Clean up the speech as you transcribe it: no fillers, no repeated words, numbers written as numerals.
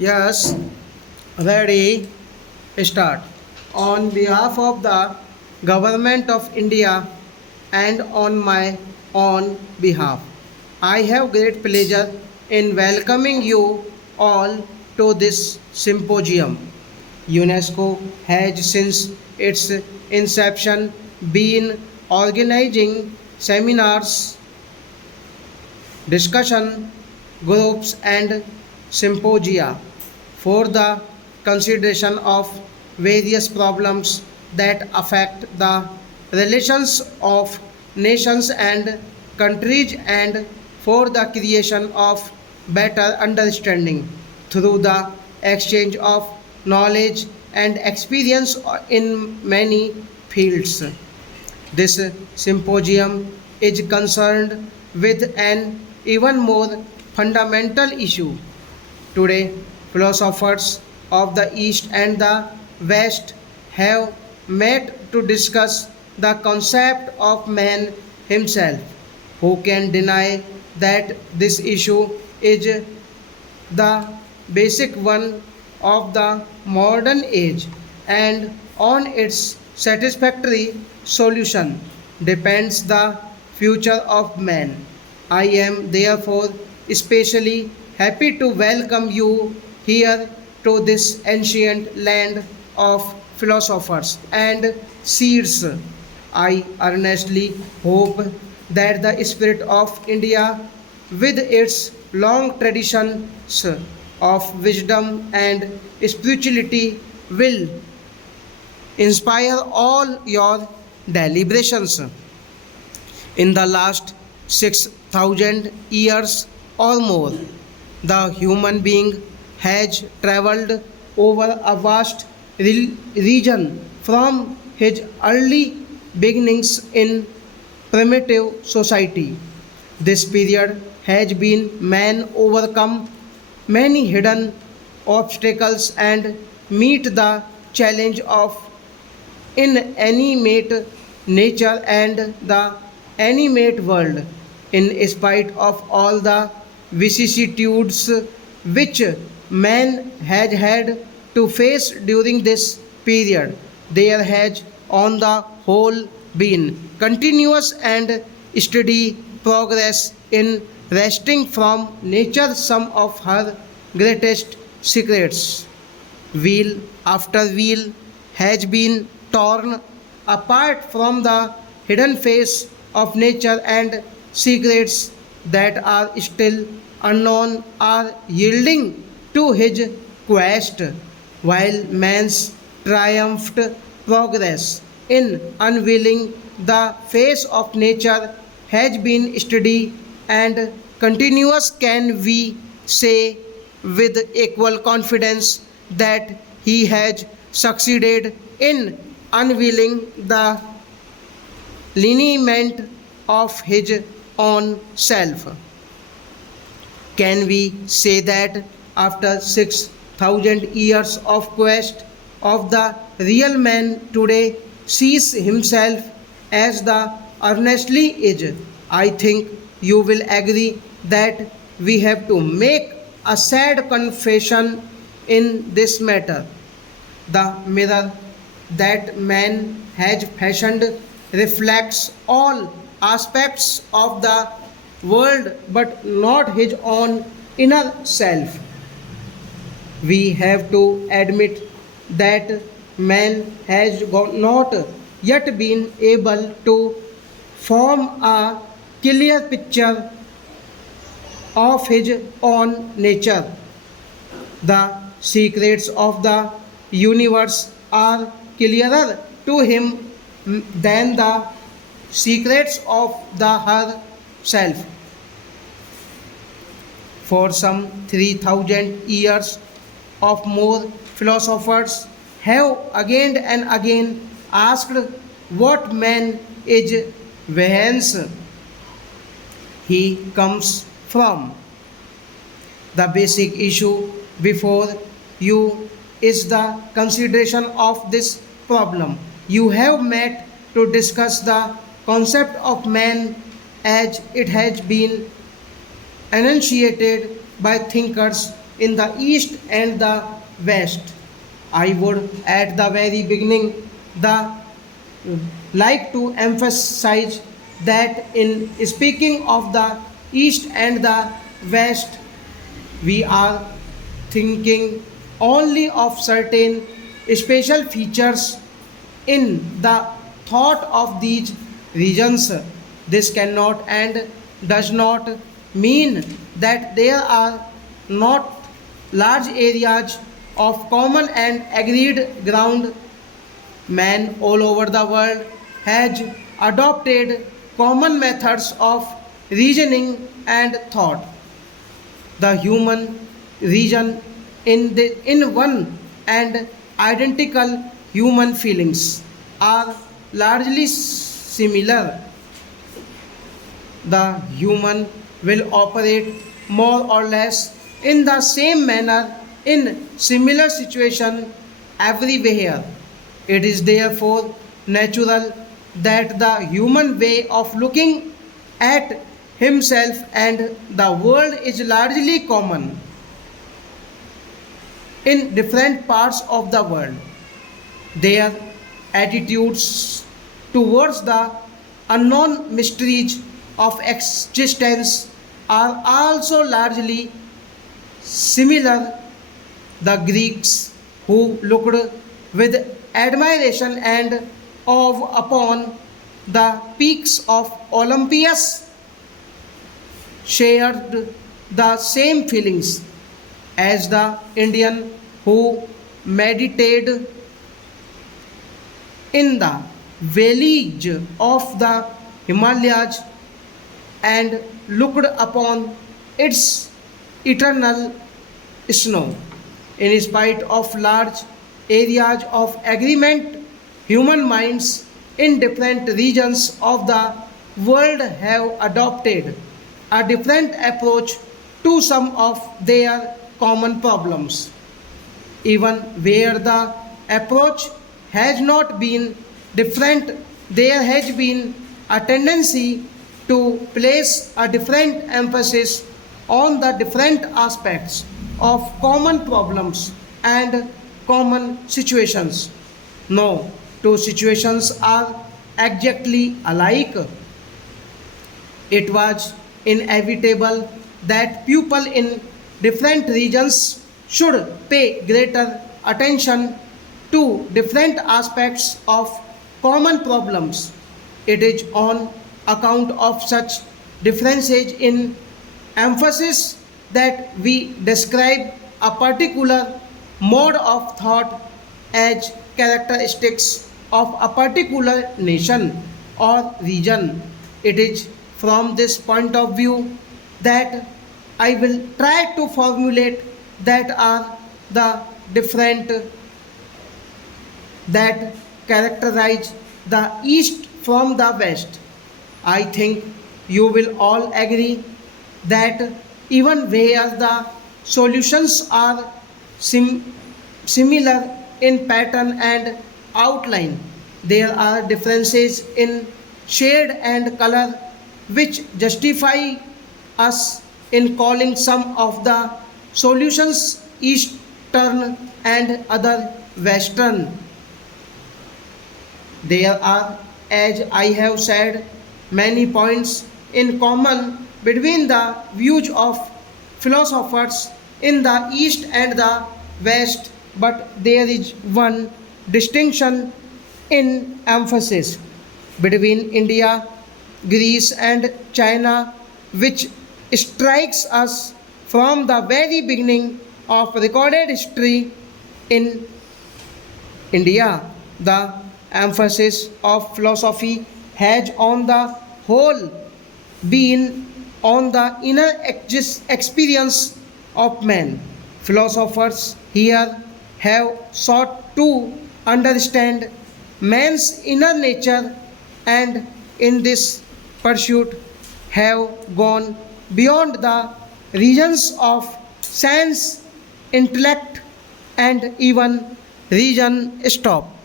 Yes, ready, start. On behalf of the Government of India and on my own behalf, I have great pleasure in welcoming you all to this symposium. UNESCO has since its inception been organizing seminars, discussion groups and symposia for the consideration of various problems that affect the relations of nations and countries and for the creation of better understanding through the exchange of knowledge and experience in many fields. This symposium is concerned with an even more fundamental issue. Today, philosophers of the East and the West have met to discuss the concept of man himself. Who can deny that this issue is the basic one of the modern age and on its satisfactory solution depends the future of man. I am therefore especially happy to welcome you here to this ancient land of philosophers and seers. I earnestly hope that the spirit of India, with its long traditions of wisdom and spirituality, will inspire all your deliberations. In the last 6,000 years or more, the human being has traveled over a vast region from his early beginnings in primitive society. This period has been man overcome many hidden obstacles and meet the challenge of inanimate nature and the animate world. In spite of all the vicissitudes which man has had to face during this period, there has on the whole been continuous and steady progress in wresting from nature some of her greatest secrets. Wheel after wheel has been torn apart from the hidden face of nature and secrets that are still unknown are yielding to his quest, while man's triumphed progress in unveiling the face of nature has been steady and continuous. Can we say with equal confidence that he has succeeded in unveiling the lineament of his own self? Can we say that after 6,000 years of quest of the real man today sees himself as the earnestly is? I think you will agree that we have to make a sad confession in this matter. The mirror that man has fashioned reflects all aspects of the world but not his own inner self. We have to admit that man has not yet been able to form a clear picture of his own nature. The secrets of the universe are clearer to him than the secrets of the her self. For some 3,000 years of more, philosophers have again and again asked what man is, whence he comes from. The basic issue before you is the consideration of this problem. You have met to discuss the concept of man as it has been enunciated by thinkers in the east and the west. I would at the very beginning the like to emphasize that in speaking of the east and the west, we are thinking only of certain special features in the thought of these regions. This cannot and does not mean that there are not large areas of common and agreed ground. Man all over the world has adopted common methods of reasoning and thought. The human region in one and identical human feelings are largely similar. The human will operate more or less in the same manner in similar situation everywhere. It is therefore natural that the human way of looking at himself and the world is largely common in different parts of the world. Their attitudes towards the unknown mysteries of existence are also largely similar. The Greeks, who looked with admiration and awe upon the peaks of Olympus, shared the same feelings as the Indian who meditated in the valleys of the Himalayas and looked upon its eternal snow. In spite of large areas of agreement, human minds in different regions of the world have adopted a different approach to some of their common problems. Even where the approach has not been different, there has been a tendency to place a different emphasis on the different aspects of common problems and common situations. No two situations are exactly alike. It was inevitable that people in different regions should pay greater attention to different aspects of common problems. It is on account of such differences in emphasis that we describe a particular mode of thought as characteristics of a particular nation or region. It is from this point of view that I will try to formulate that are the different that characterize the East from the West. I think you will all agree that even where the solutions are similar in pattern and outline, there are differences in shade and color which justify us in calling some of the solutions Eastern and other Western. There are, as I have said, many points in common between the views of philosophers in the East and the West, but there is one distinction in emphasis between India, Greece, and China, which strikes us from the very beginning of recorded history. In India, the emphasis of philosophy has on the whole been on the inner experience of man. Philosophers here have sought to understand man's inner nature and in this pursuit have gone beyond the regions of sense, intellect, and even reason. Stop.